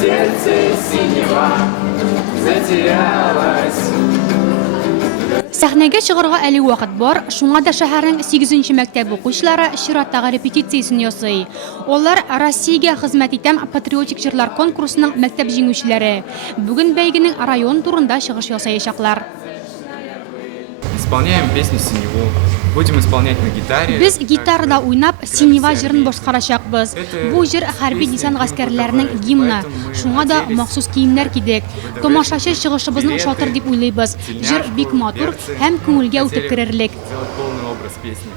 сердце синева затерялась. Сәхнәгә чыгарга әле вакыт бар, шуңа да шәһәрнең 8нче мәктәп укучылары чираттагы репетициясен ясый. Олар Россиягә хезмәт итәм патриотик җырлар конкурсының мәктәп җиңүчеләре. Бүген бәйгенең район турында чыгыш ясаячаклар. Исполняем песню «Синеву». Будем исполнять на гитаре. Без гитарада уйнап, Синева җырын башкарачакбыз. Бу җыр хәрби десант гаскәрләренең гимны. Шуңа да махсус киемнәр кидек. Томашачы чыгышыбызның шатыр дип уйлыйбыз. Җыр бик матур һәм күңелгә үтеп керерлек. Сделать полный образ песни.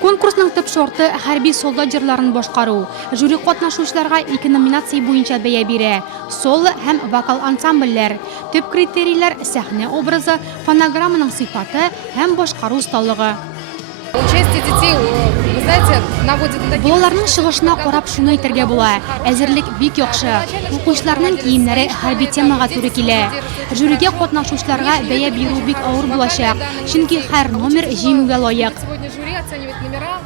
Конкурсның төп шарты хәрби солдат җырларын башкару. Жюри катнашучыларга 2 номинация буенча бәя бирә: соло һәм вокал ансамбльләр. Төп критерийлар сәхнә образы, фонограмманың сыйфаты һәм башкару осталыгы. Участие детей, вы знаете, наводит на такие... Балаларның чыгышына карап шуны әйтергә була. Әзерлек бик яхшы. Укучыларның киемнәре хәрби темага туры килә. Жюригә катнашучыларга бәя бирү бик авыр булачак, чөнки һәр номер җиңүгә лаек. Сегодня жюри оценивает номера.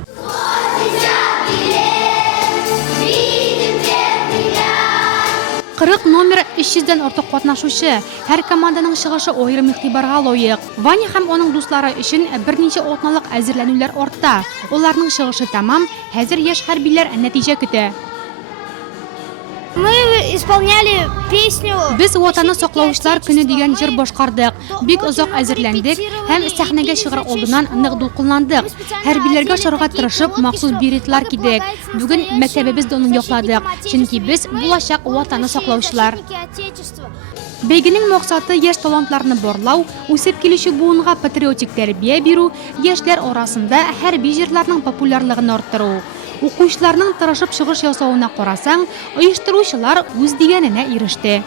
40 номер 300-дән артык катнашучы. Һәр команданың чыгышы аерым игътибарга лаек. Ваня һәм аның дуслары өчен берничә атналык әзерләнүләр артта. Уларның чыгышы тамам, хәзер яшь хәрбиләр нәтиҗә көтә. Мы исполняли песню. Без ватанны саклаучылар көне дигән җыр башкардык. Бик озак әзерләндек һәм сәхнәгә чыгар алдыннан нык дулкынландык. Хәрбиләргә шарга тырышып, махсус биретлар кидек. Бүген мәктәбебез донын якладык, чөнки без булачак ватанны саклаучылар. Бәйгенең максаты яшь талантларны барлау, үсеп килүче буынга патриотик тәрбия бирү, яшьләр арасында хәрби җырларның популярлыгын арттыру. Укучыларның тырышып чыгыш ясавына карасаң, оештыручылар үз дигәненә иреште.